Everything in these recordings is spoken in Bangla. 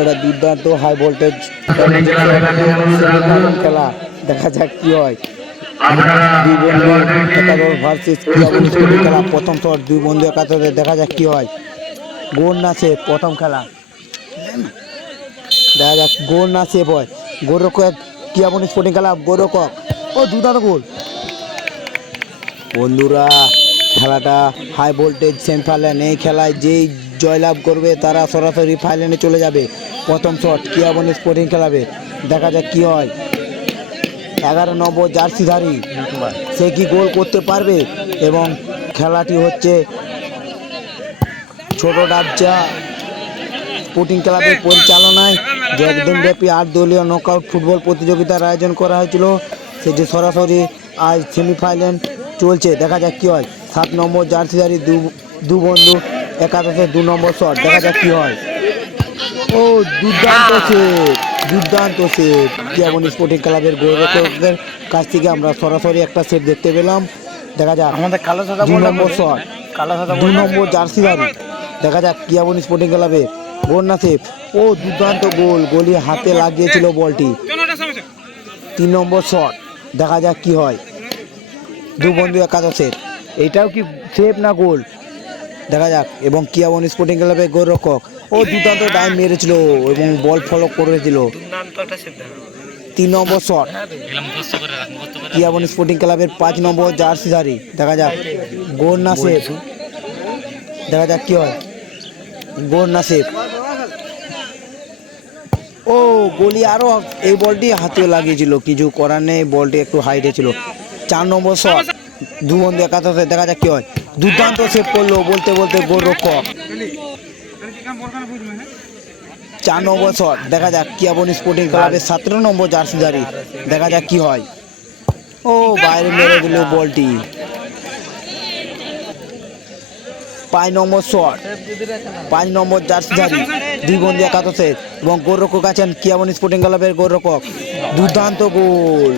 এটা দুর্দান্ত হাই ভোল্টেজ খেলা, দেখা যাক কি হয়। দুই বন্ধু একাদশ ভার্সেস খেলা, প্রথম শট দুই বন্ধু একাদশে, দেখা যাক কি হয়। গোল না সেভ, প্রথম খেলা, দেখা যাক গোল না সেভ হয়। গোলরক্ষক কিয়াবনি স্পোর্টিং খেলা, গোলরক্ষক ও দুর্দান্ত গোল। বন্ধুরা খেলাটা হাই ভোল্টেজ সেমিফাইনাল, এই খেলায় যেই জয়লাভ করবে তারা সরাসরি ফাইনালে চলে যাবে। প্রথম শট কিয়াবনি স্পোর্টিং খেলাবে, দেখা যাক কি হয়। 11 নম্বর জার্সিধারী, সে কি গোল করতে পারবে? এবং খেলাটি হচ্ছে ছোট ডাবচা স্পোর্টিং ক্লাবের পরিচালনায় যে একদিনব্যাপী 8 দলীয় নকআউট ফুটবল প্রতিযোগিতার আয়োজন করা হয়েছিল, সেটি সরাসরি আজ সেমিফাইনাল চলছে, দেখা যাক কি হয়। 7 নম্বর জার্সিধারী দু বন্ধু একাদশে 2 নম্বর শট, দেখা যাক কি হয়। ও দুর্দান্ত সেভ, দুর্দান্ত সেভ কিয়াবনি স্পোর্টিং ক্লাবের গোলরক্ষকদের কাছ থেকে আমরা সরাসরি একটা সেভ দেখতে পেলাম, দেখা যাক। 2 নম্বর শট, 2 নম্বর জার্সিধারী, দেখা যাক কিয়াবনি স্পোর্টিং ক্লাবে গোল না সেভ। ও দুর্দান্ত গোল, গোলি হাতে লাগিয়েছিল বলটি। 3 নম্বর শট, দেখা যাক কি হয়। দু বন্ধু একাদশের, এটাও কি সেভ না গোল, দেখা যাক। এবং কিয়াবনি স্পোর্টিং ক্লাবের গোলরক্ষক ও দুর্দান্ত ডাইভ মেরেছিল এবং বল ফলো করেছিল। 3 নম্বর শট, কিয়াবনি স্পোর্টিং ক্লাবের 5 নম্বর জার্সিধারী, দেখা যাক গোল না সেভ, দেখা যাক কি হয়। গোল না সেভ। ও গোলি আরো, এই বলটি হাতে লাগিয়েছিল, কিছু করার নেই, বলটি একটু হাইটে ছিল। 4 নম্বর শট, দু বন্ধু একাদশে, দেখা যাক কি হয়। দুর্দান্ত সেভ করলো বলতে বলতে গোলরক্ষক। 4 নম্বর শট, দেখা যাক কিয়াবনি স্পোর্টিং ক্লাবের 17 নম্বর জার্সিধারী, দেখা যাক কি হয়। ও বাইরে মেরে দিল বলটি। 5 নম্বর শট, 5 নম্বর জার্সিধারী দুই বন্ধু একাদশে, এবং গোলরক্ষক আছেন কিয়াবনি স্পোর্টিং ক্লাবের গোলরক্ষক, দুর্দান্ত গোল।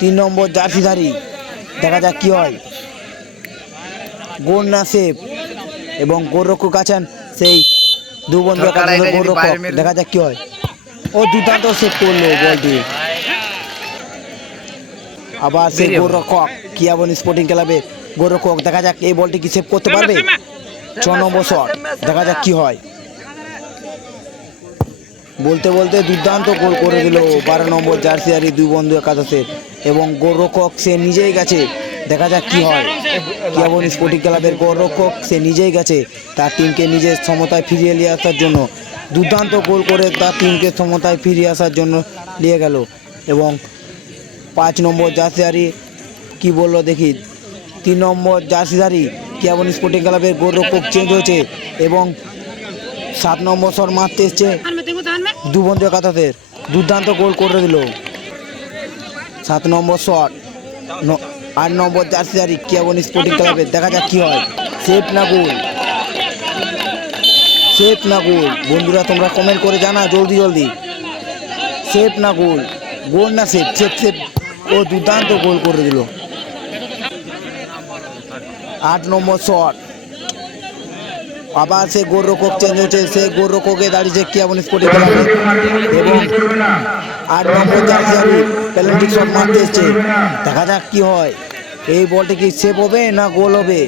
3 নম্বর জার্সিধারী, দেখা যাক কি হয়। গোল না সেভ, এবং গোলরক্ষক আছেন সেই দু বন্ধু একাদশের গোলরক্ষক, দেখা যাক কি হয়। ও দুর্দান্ত সেভ করলো বলটি। আবার সেই গোলরক্ষক কিয়াবনি স্পোর্টিং ক্লাবের গোলরক্ষক, দেখা যাক এই বলটি কি সেভ করতে পারবে। 6 নম্বর শট, দেখা যাক কি হয়। বলতে বলতে দুর্দান্ত গোল করে দিল 12 নম্বর জার্সিধারী দুই বন্ধু একাদশের, এবং গোলরক্ষক সে নিজেই গেছে, দেখা যাক কি হয়। কিয়াবনি স্পোর্টিং ক্লাবের গোলরক্ষক সে নিজেই গেছে তার টিমকে নিজের সমতায় ফিরিয়ে নিয়ে আসার জন্য, দুর্দান্ত গোল করে তার টিমকে সমতায় ফিরিয়ে আসার জন্য নিয়ে গেল। এবং 5 নম্বর জার্সিধারী কি বললো দেখি। 3 নম্বর জার্সিধারী কিয়াবনি স্পোর্টিং ক্লাবের গোলরক্ষক চেঞ্জ হয়েছে, এবং 7 নম্বর শট মারতে এসছে দু বন্ধু একাদশের, দুর্দান্ত গোল করে দিল। 7 নম্বর শট, 8 নম্বর জার্সিধারী কিয়াবনি স্পোর্টিং ক্লাবের, দেখা যাক কি হয়। সেভ না গোল, সেভ না গোল, বন্ধুরা তোমরা কমেন্ট করে জানা জলদি জলদি। সেভ না গোল, গোল না সেভ, সেভ সেভ। ও দুর্দান্ত গোল করে দিল। 8 নম্বর শট, আবার সে গোলরক্ষক চেঞ্জ হচ্ছে, সে গোলরক্ষকে দাঁড়িয়েছে কিয়াবনি স্পোর্টিং ক্লাবে, এবং 8 নম্বর জার্সিধারী পেনাল্টি শট মারতে এসছে, দেখা যাক কি হয়। এই বলটি কি সেভ হবে না গোল হবে।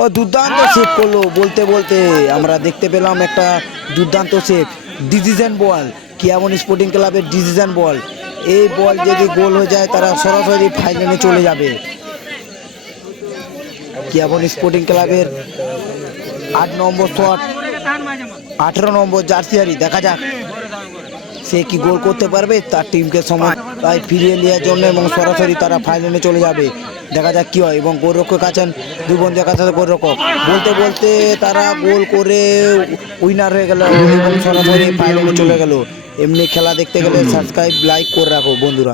ও দুর্দান্ত সেভ করলো বলতে বলতে, আমরা দেখতে পেলাম একটা দুর্দান্ত সেভ। ডিসিশন বল, কিয়াবনি স্পোর্টিং ক্লাবের ডিসিশন বল, এই বল যদি গোল হয়ে যায় তারা সরাসরি ফাইনালে চলে যাবে। কিয়াবনি স্পোর্টিং ক্লাবের 8 নম্বর শট, 18 নম্বর জার্সিধারী, দেখা যাক সে কি গোল করতে পারবে তার টিমকে সময় ফিরিয়ে নেওয়ার জন্য, এবং সরাসরি তারা ফাইনালে চলে যাবে, দেখা যাক কি হয়। এবং গোলরক্ষক আছেন দুই বন্ধু একাদশের গোলরক্ষক, বলতে বলতে তারা গোল করে উইনার হয়ে গেল এবং সরাসরি ফাইনালে চলে গেল। এমনি খেলা দেখতে গেলে সাবস্ক্রাইব লাইক করে রাখো বন্ধুরা।